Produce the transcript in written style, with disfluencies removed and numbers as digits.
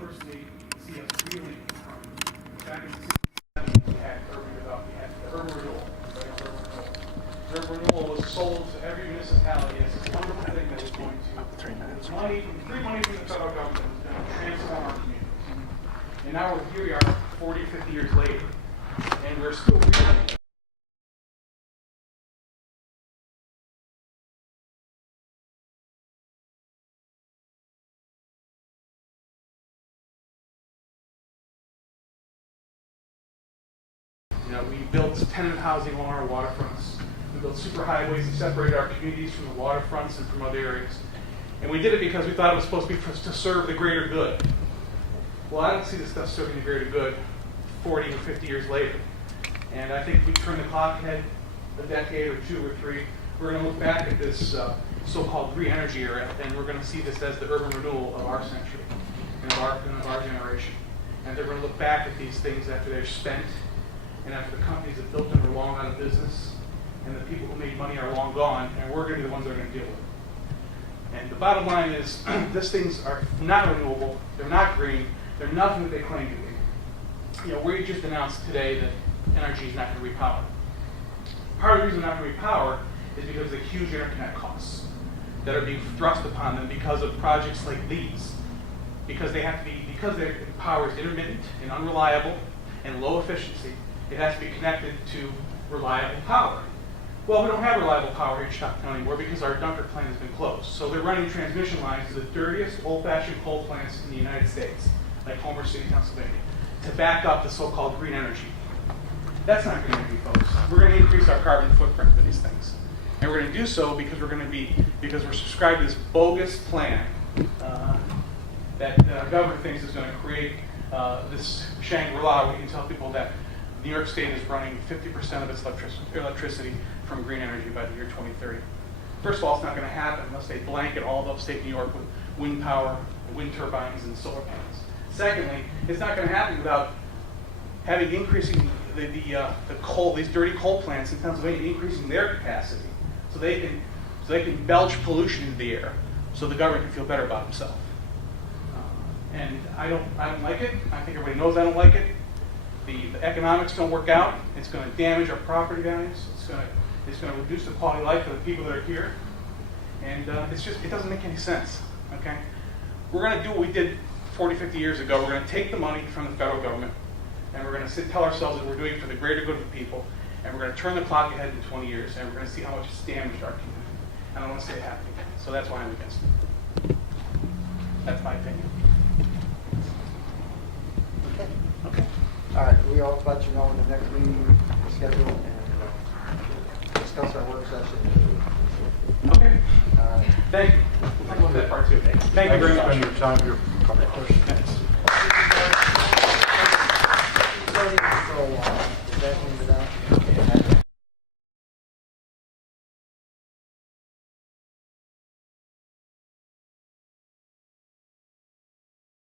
personally see us reeling from back in the 60s, we had urban development, we had the urban renewal. Urban renewal was sold to every municipality as this wonderful thing that was going to free money from the federal government was going to transform our communities. And now here we are 40, 50 years later, and we're still reeling. You know, we built tenant housing along our waterfronts. We built superhighways that separated our communities from the waterfronts and from other areas. And we did it because we thought it was supposed to be to serve the greater good. Well, I don't see this stuff serving the greater good 40 or 50 years later. And I think if we turn the clock ahead a decade or two or three, we're going to look back at this so-called green energy era, and we're going to see this as the urban renewal of our century and of our generation. And they're going to look back at these things after they're spent, and after the companies that built them are long out of business, and the people who made money are long gone, and we're going to be the ones that are going to deal with it. And the bottom line is, these things are not renewable, they're not green, they're nothing that they claim to be. You know, we just announced today that NRG is not going to repower. Part of the reason they're not going to repower is because of the huge interconnect costs that are being thrust upon them because of projects like these. Because their power is intermittent and unreliable and low efficiency, it has to be connected to reliable power. Well, we don't have reliable power here in Chautauqua County anymore because our Dunkirk plant has been closed. So they're running transmission lines to the dirtiest old-fashioned coal plants in the United States, like Homer City, Pennsylvania, to back up the so-called green energy. That's not green energy, folks. We're going to increase our carbon footprint for these things. And we're going to do so because we're subscribed to this bogus plan that our government thinks is going to create this Shangri-La where you can tell people that New York State is running 50% of its electricity from green energy by the year 2030. First of all, it's not going to happen unless they blanket all of upstate New York with wind power, wind turbines, and solar panels. Secondly, it's not going to happen without having increasing the coal, these dirty coal plants in Pennsylvania, increasing their capacity so they can belch pollution into the air, so the government can feel better about himself. And I don't like it. I think everybody knows I don't like it. The economics don't work out. It's going to damage our property values. It's going to reduce the quality of life for the people that are here. And it doesn't make any sense. Okay? We're going to do what we did 40, 50 years ago. We're going to take the money from the federal government, and we're going to tell ourselves that we're doing it for the greater good of the people, and we're going to turn the clock ahead in 20 years, and we're going to see how much it's damaged our community. And I don't want to see it happen again. So that's why I'm against it. That's my opinion. Okay. All right, we'll let you know when the next meeting is scheduled and discuss our work session. Okay. Thank you. We'll talk about that part too. Thank you very much. Spend your time here. Couple of questions. Thanks.